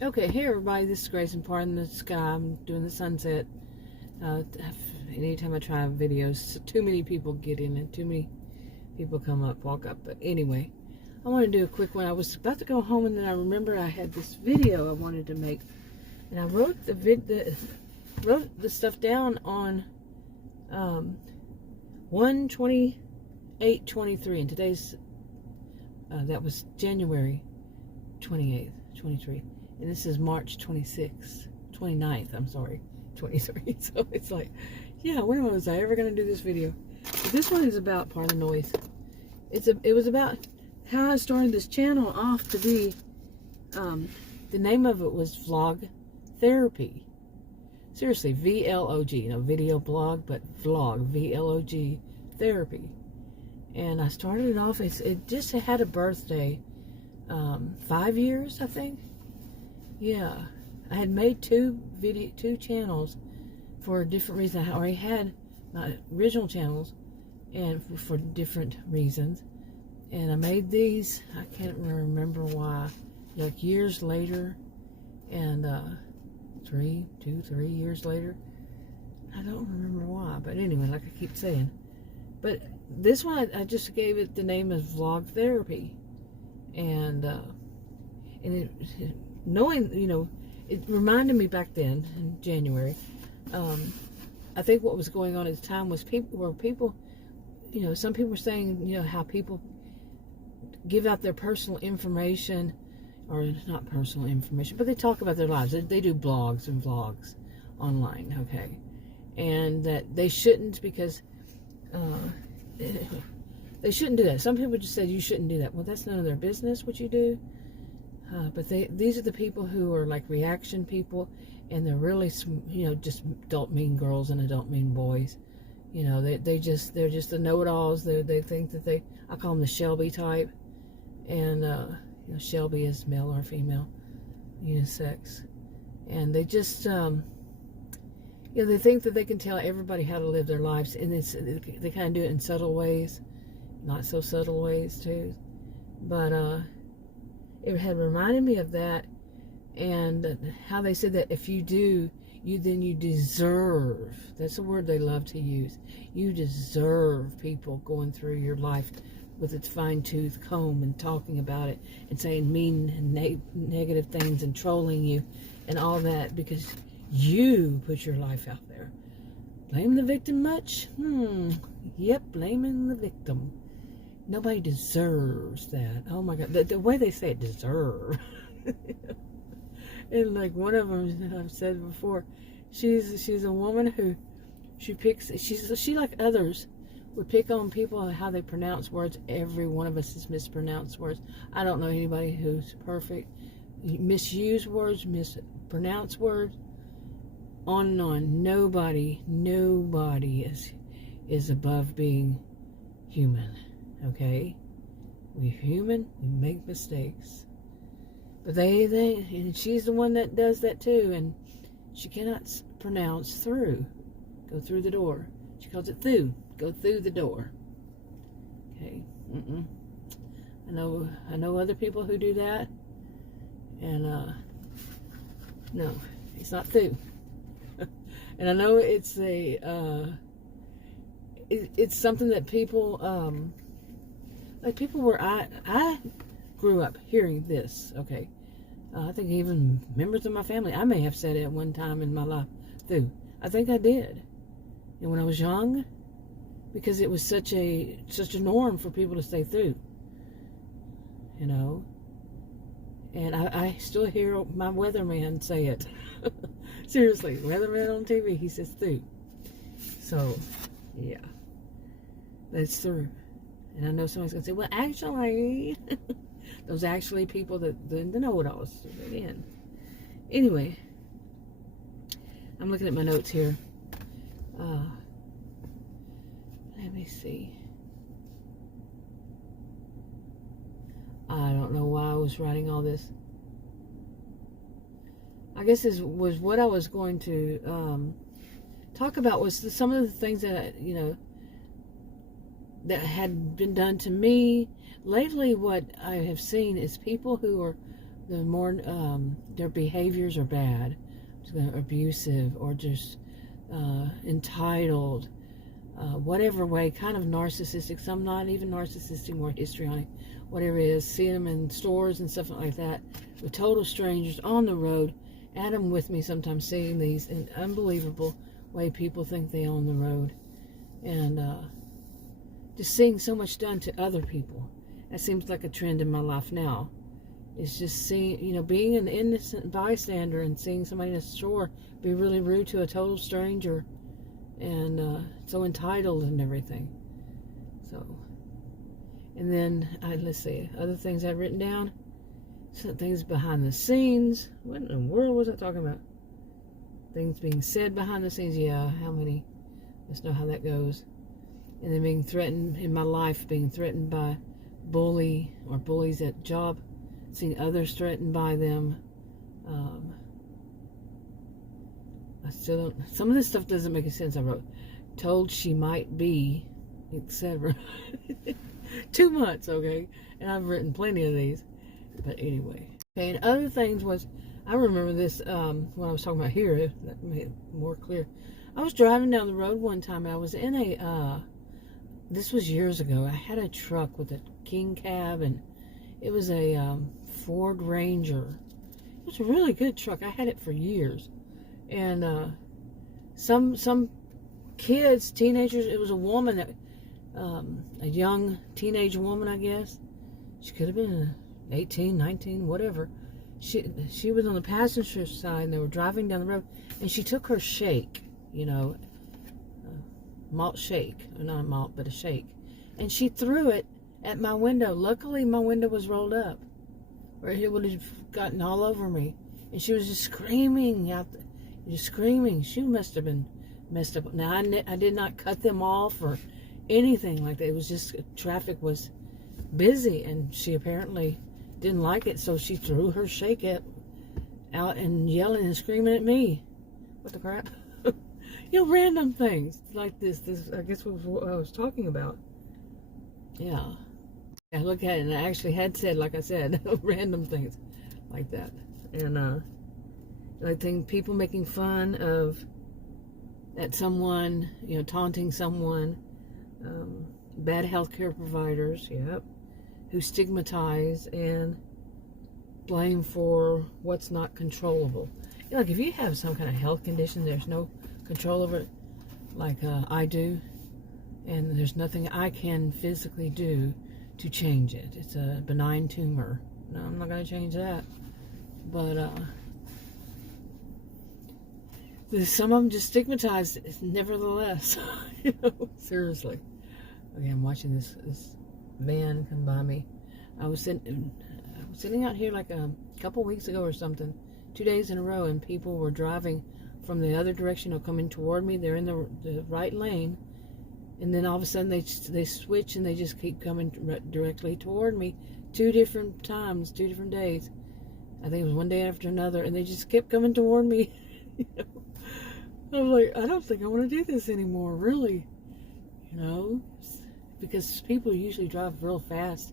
Okay, hey everybody, this is Grace and Pardon the Sky. I'm doing the sunset. Anytime I try videos, too many people get in and too many people come up, walk up. But anyway, I want to do a quick one. I was about to go home and then I remember I had this video I wanted to make. And I wrote wrote the stuff down on 1/28/23, and today's that was January 28th, 23. And this is March 29th, I'm sorry, 23. So it's like, yeah, when was I ever going to do this video? But this one is about, pardon the noise, it was about how I started this channel off to be, the name of it was Vlog Therapy. Seriously, VLOG, video blog, but vlog, VLOG Therapy. And I started it off, it just had a birthday, 5 years, I think. Yeah, I had made two channels for different reasons. I already had my original channels, and for different reasons. And I made these, I can't remember why, like years later, and 3 years later. I don't remember why, but anyway, like I keep saying. But this one, I just gave it the name of Vlog Therapy. And knowing, it reminded me back then in January. I think what was going on at the time was people, some people were saying, how people give out their personal information, or not personal information, but they talk about their lives. They do blogs and vlogs online, okay? And that they shouldn't, because they shouldn't do that. Some people just said you shouldn't do that. Well, that's none of their business what you do. But these are the people who are like reaction people, and they're really, just adult mean girls and adult mean boys. They're just the know-it-alls. They think that I call them the Shelby type, and Shelby is male or female, unisex, and they just they think that they can tell everybody how to live their lives, and they kind of do it in subtle ways, not so subtle ways too, but it had reminded me of that, and how they said that if you do, then you deserve. That's a word they love to use. You deserve people going through your life with its fine-tooth comb and talking about it and saying mean and negative things and trolling you and all that because you put your life out there. Blame the victim much? Yep, blaming the victim. Nobody deserves that. Oh my God, the way they say it, deserve. And like one of them, I've said before, she's a woman who she like others would pick on people and how they pronounce words. Every one of us has mispronounced words. I don't know anybody who's perfect. Misuse words, mispronounce words, on and on. Nobody is above being human. Okay, we're human. We make mistakes, but and she's the one that does that too. And she cannot pronounce through. Go through the door. She calls it through. Go through the door. Okay. I know other people who do that, and no, it's not through. And I know it's it's something that people like people where I grew up hearing this. Okay, I think even members of my family, I may have said it at one time in my life. Through. I think I did. And when I was young, because it was such a norm for people to say through, and I still hear my weatherman say it. Seriously, weatherman on TV, he says through. So, yeah, that's through. And I know somebody's gonna say, well, actually, those actually people that the know-it-alls. Again, anyway, I'm looking at my notes here. Let me see. I don't know why I was writing all this. I guess this was what I was going to talk about, was some of the things that, that had been done to me. Lately, what I have seen is people who are the more their behaviors are bad, abusive, or just entitled, whatever way, kind of narcissistic. Some not even narcissistic, more histrionic, whatever it is. See them in stores and stuff like that with total strangers on the road. Adam with me sometimes seeing these in unbelievable way people think they own the road, and just seeing so much done to other people. That seems like a trend in my life now. It's just seeing, you know, being an innocent bystander and seeing somebody in a store be really rude to a total stranger, and so entitled and everything. So, and then let's see, other things I've written down. Some things behind the scenes. What in the world was I talking about? Things being said behind the scenes. Yeah, how many? Let's know how that goes. And then being threatened in my life, being threatened by bullies at job, seeing others threatened by them. I still don't. Some of this stuff doesn't make any sense. I wrote, told she might be, etc. 2 months, okay, and I've written plenty of these. But anyway, okay, and other things was, I remember this when I was talking about here, that made it more clear. I was driving down the road one time, and I was in a, this was years ago, I had a truck with a king cab, and it was a Ford Ranger. It was a really good truck. I had it for years. And some kids, teenagers, it was a woman, that, a young teenage woman, I guess. She could have been 18, 19, whatever. She was on the passenger side, and they were driving down the road, and she took her shake, you know, malt shake, or not a malt, but a shake, and she threw it at my window. Luckily, my window was rolled up, or it would have gotten all over me. And she was just screaming out, just screaming. She must have been messed up. Now, I did not cut them off or anything like that. It was just traffic was busy, and she apparently didn't like it, so she threw her shake out and yelling and screaming at me. What the crap? You know, random things like this. This, I guess, was what I was talking about. Yeah. I look at it, and I actually had said, like I said, random things like that. And I think people making fun of at someone, you know, taunting someone, bad healthcare providers, yep, who stigmatize and blame for what's not controllable. You know, like if you have some kind of health condition, there's no control over it, like I do, and there's nothing I can physically do to change it. It's a benign tumor. No, I'm not going to change that. But some of them just stigmatized, nevertheless. You know, seriously. Okay, I'm watching this van come by me. I was sitting out here like a couple weeks ago or something, 2 days in a row, and people were driving from the other direction or coming toward me. They're in the right lane, and then all of a sudden they switch and they just keep coming directly toward me. 2 different times, 2 different days. I think it was one day after another, and they just kept coming toward me. You know? I was like, I don't think I want to do this anymore, really. You know, because people usually drive real fast.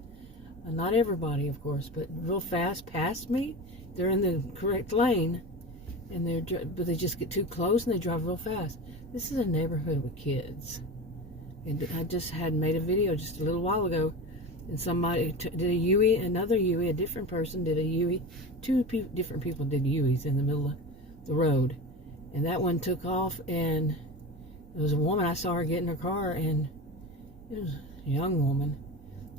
Not everybody, of course, but real fast past me. They're in the correct lane, and but they just get too close and they drive real fast. This is a neighborhood with kids, and I just had made a video just a little while ago, and somebody did a Yui, another Yui, a different person did a Yui. 2 different people did Yuis in the middle of the road, and that one took off, and it was a woman. I saw her get in her car, and it was a young woman,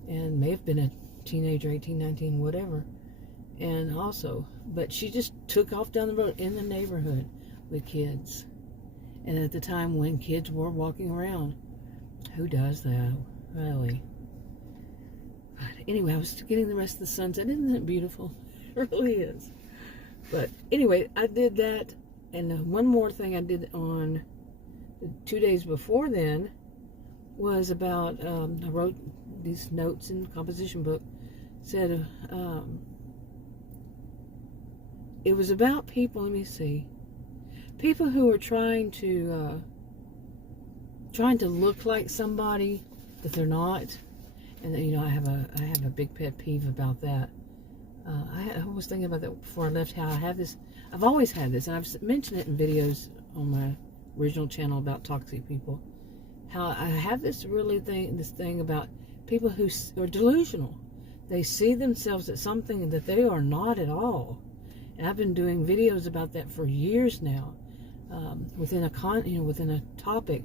and may have been a teenager, 18, 19, whatever. And also, but she just took off down the road in the neighborhood with kids. And at the time when kids were walking around, who does that? Really? But anyway, I was getting the rest of the sunset. Isn't it beautiful? It really is. But anyway, I did that. And one more thing I did on the 2 days before then was about, I wrote these notes in the composition book. Said, it was about people, let me see, people who are trying to look like somebody that they're not. And you know, I have a big pet peeve about that. I was thinking about that before I left, how I have this, I've always had this, and I've mentioned it in videos on my original channel about toxic people, how I have this thing about people who are delusional. They see themselves as something that they are not at all. And I've been doing videos about that for years now, within a topic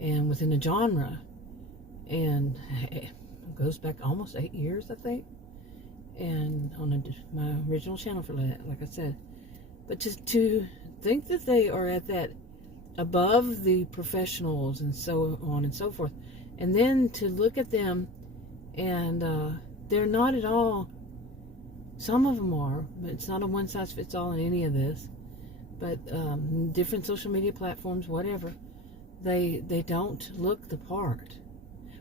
and within a genre. And it goes back almost 8 years, I think. And on my original channel for that, like I said. But just to think that they are at that above the professionals and so on and so forth, and then to look at them and they're not at all. Some of them are, but it's not a one-size-fits-all in any of this. But different social media platforms, whatever, they don't look the part.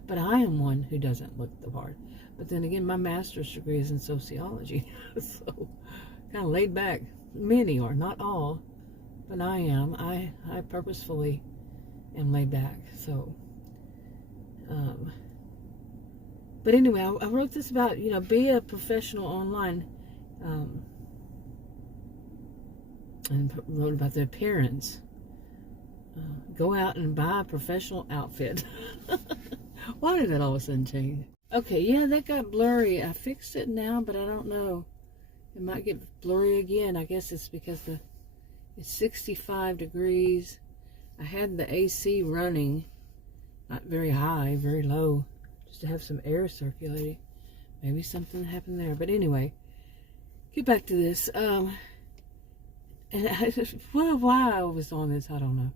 But I am one who doesn't look the part. But then again, my master's degree is in sociology, so kind of laid back. Many are, not all, but I am. I purposefully am laid back. So, but anyway, I wrote this about, be a professional online, and wrote about the appearance. Go out and buy a professional outfit. Why did that all of a sudden change? Okay, yeah, that got blurry. I fixed it now, but I don't know. It might get blurry again. I guess it's because it's 65 degrees. I had the AC running, not very high, very low, just to have some air circulating. Maybe something happened there. But anyway, get back to this. And why I was on this, I don't know.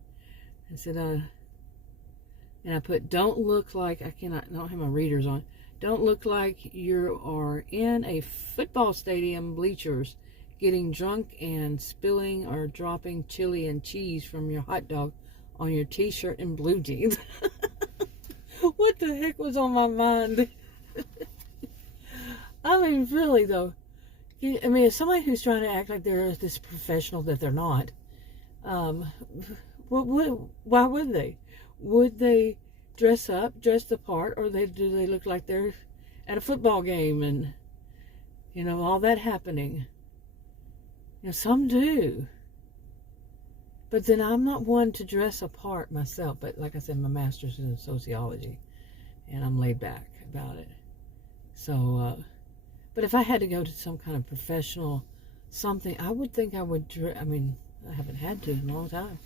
I said, and I put, don't look like, I don't have my readers on. Don't look like you are in a football stadium bleachers getting drunk and spilling or dropping chili and cheese from your hot dog on your t-shirt and blue jeans. What the heck was on my mind? I mean, really though. I mean, if somebody who's trying to act like they're this professional that they're not, why would they? Would they dress the part, or do they look like they're at a football game and, all that happening? Some do. But then I'm not one to dress apart myself. But like I said, my master's in sociology, and I'm laid back about it. So, but if I had to go to some kind of professional something, I would think I would, I mean, I haven't had to in a long time,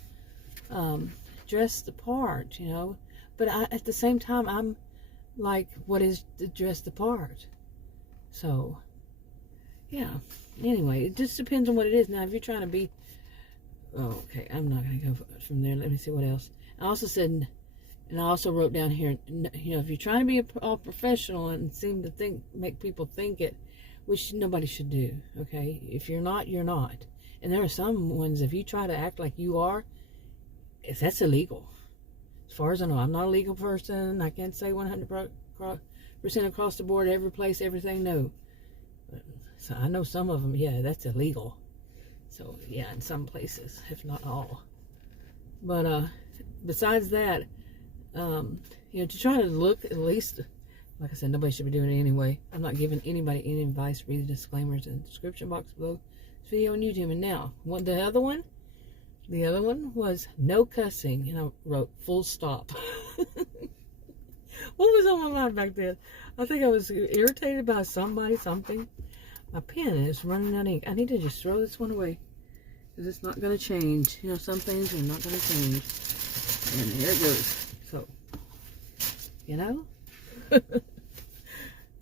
dress the part, But at the same time, I'm like, what is to dress the part? So, yeah. Anyway, it just depends on what it is. Now, if you're trying to be... Oh, okay. I'm not going to go from there. Let me see what else. I also said, and I also wrote down here, if you're trying to be all professional and seem to make people think it, which nobody should do, okay? If you're not, you're not. And there are some ones, if you try to act like you are, that's illegal. As far as I know, I'm not a legal person. I can't say 100% across the board, every place, everything, no. So I know some of them, yeah, that's illegal. So, yeah, in some places, if not all. But besides that, to try to look, at least, like I said, nobody should be doing it anyway. I'm not giving anybody any advice. Read the disclaimers in the description box below this video on YouTube. And now, the other one was no cussing, and I wrote full stop. What was on my mind back then? I think I was irritated by something. My pen is running out of ink. I need to just throw this one away, because it's not going to change. Some things are not going to change. And there it goes. So,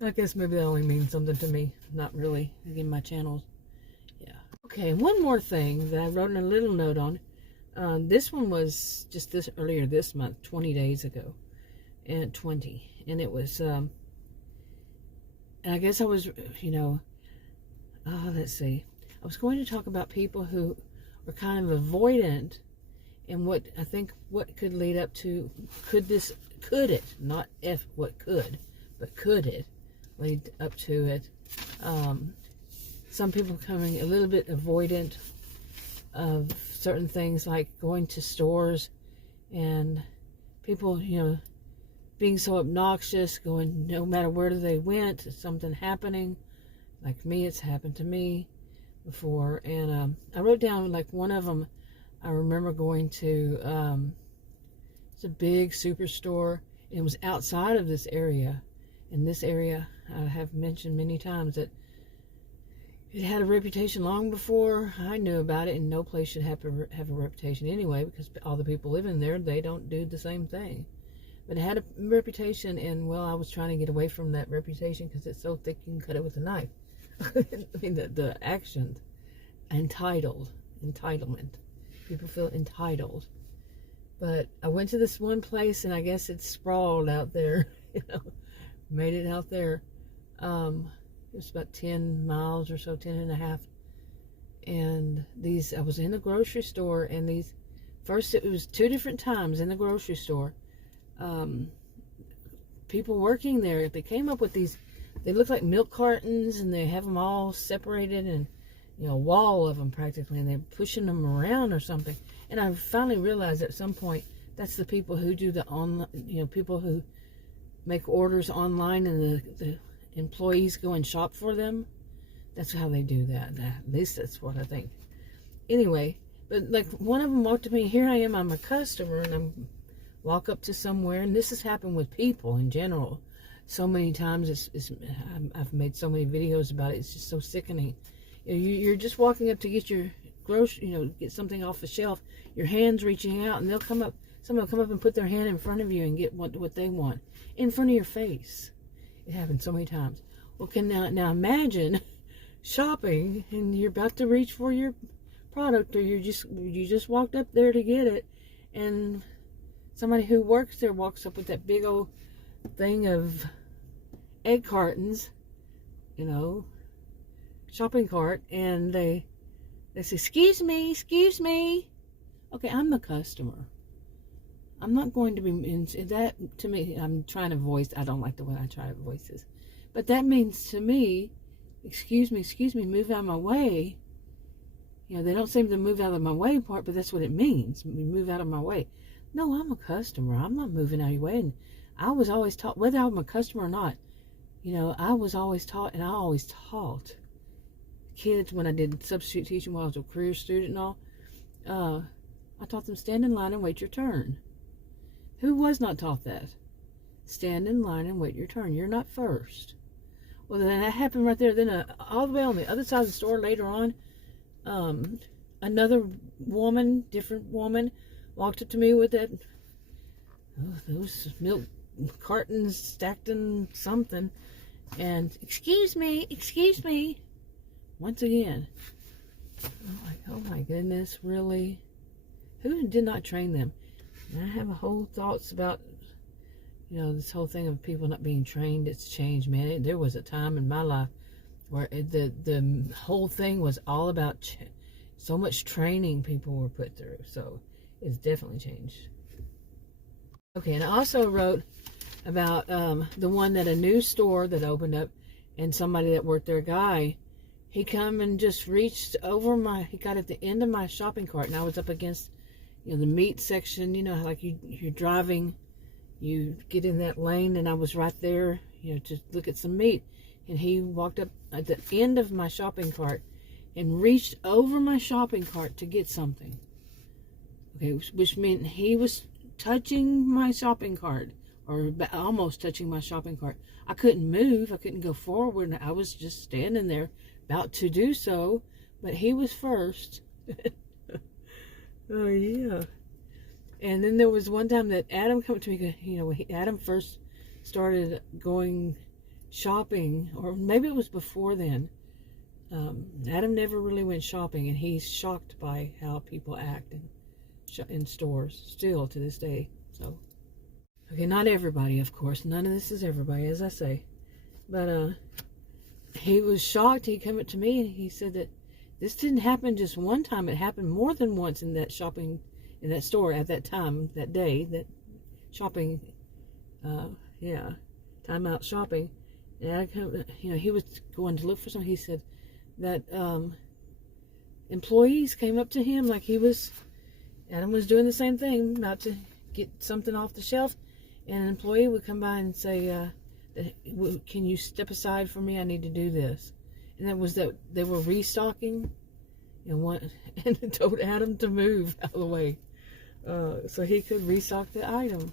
I guess maybe that only means something to me. Not really. Again, my channels. Yeah. Okay, one more thing that I wrote in a little note on. This one was just earlier this month, 20 days ago. And 20. And it was, and I guess I was, let's see. I was going to talk about people who are kind of avoidant, and what could lead up to, could it, not if what could, but could it lead up to it. Some people becoming a little bit avoidant of certain things, like going to stores, and people, being so obnoxious, going no matter where they went, something happening, like me, it's happened to me before. And I wrote down, like, one of them, I remember going to, it's a big superstore. It was outside of this area. In this area, I have mentioned many times that it had a reputation long before I knew about it, and no place should have a reputation anyway, because all the people living there, they don't do the same thing. But it had a reputation, and, well, I was trying to get away from that reputation because it's so thick you can cut it with a knife. I mean, the action, entitlement. People feel entitled. But I went to this one place, and I guess it's sprawled out there, made it out there. It was about 10 miles or so, 10 and a half. And I was in a grocery store, and first it was 2 different times in the grocery store. People working there, they came up with these, they look like milk cartons, and they have them all separated, and, a wall of them practically, and they're pushing them around or something. And I finally realized at some point, that's the people who do the online, people who make orders online, and the employees go and shop for them. That's how they do that. At least that's what I think. Anyway, but like one of them walked to me. Here I am. I'm a customer, and I'm walk up to somewhere, and this has happened with people in general so many times. I've made so many videos about it. It's just so sickening. You're just walking up to get your get something off the shelf. Your hand's reaching out, and someone will come up and put their hand in front of you and get what they want in front of your face. It happened so many times. Well, now imagine shopping, and you're about to reach for your product, or you just walked up there to get it, and somebody who works there walks up with that big old thing of egg cartons, shopping cart, and they say, excuse me. Okay, I'm the customer. I'm not going to be, that to me, I'm trying to voice, I don't like the way I try to voice this, but that means to me, excuse me, move out of my way. They don't say the move out of my way part, but that's what it means, move out of my way. No, I'm a customer. I'm not moving out of your way. And I was always taught, whether I'm a customer or not, I was always taught, and I always taught kids when I did substitute teaching while I was a career student and all, I taught them, stand in line and wait your turn. Who was not taught that? Stand in line and wait your turn. You're not first. Well, then that happened right there. Then all the way on the other side of the store later on, another woman, different woman, walked up to me with those milk cartons stacked in something, and excuse me, once again. Oh my goodness, really? Who did not train them? And I have a whole thoughts about, this whole thing of people not being trained. It's changed, man. There was a time in my life where the whole thing was all about so much training people were put through. So it's definitely changed. Okay, and I also wrote about the one that a new store that opened up, and somebody that worked there, a guy, he come and just reached over he got at the end of my shopping cart, and I was up against, the meat section, like you're driving, you get in that lane, and I was right there, to look at some meat, and he walked up at the end of my shopping cart and reached over my shopping cart to get something. Okay, which meant he was touching my shopping cart, or almost touching my shopping cart. I couldn't move. I couldn't go forward. I was just standing there about to do so, but he was first. Oh, yeah. And then there was one time that Adam came to me, when Adam first started going shopping, or maybe it was before then. Adam never really went shopping, and he's shocked by how people act in stores still to this day. So, okay, not everybody, of course. None of this is everybody, as I say. But he was shocked. He came up to me and he said that this didn't happen just one time. It happened more than once in that store at that time, that day, that shopping, time out shopping. And I come, he was going to look for something. He said that employees came up to him like Adam was doing the same thing, not to get something off the shelf, and an employee would come by and say, can you step aside for me? I need to do this. and that was that they were restocking, and told Adam to move out of the way, so he could restock the item.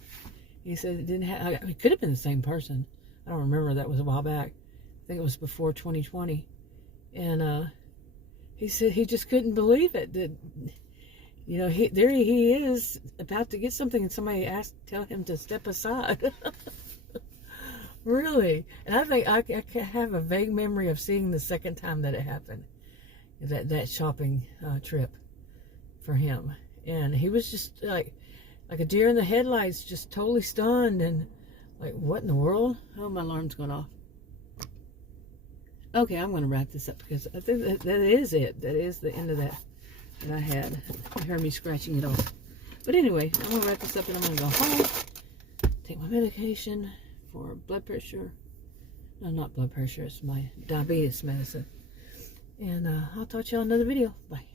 He said it didn't have. It could have been the same person. I don't remember. That was a while back. I think it was before 2020, and he said he just couldn't believe it. That there he is about to get something, and somebody tell him to step aside. Really, and I think I have a vague memory of seeing the second time that it happened, that shopping trip for him, and he was just like a deer in the headlights, just totally stunned and like, what in the world? Oh, my alarm's going off. Okay, I'm going to wrap this up because I think that is it. That is the end of that I had. You heard me scratching it off. But anyway, I'm going to wrap this up and I'm going to go home, take my medication for blood pressure. No, not blood pressure. It's my diabetes medicine. And I'll talk to y'all in another video. Bye.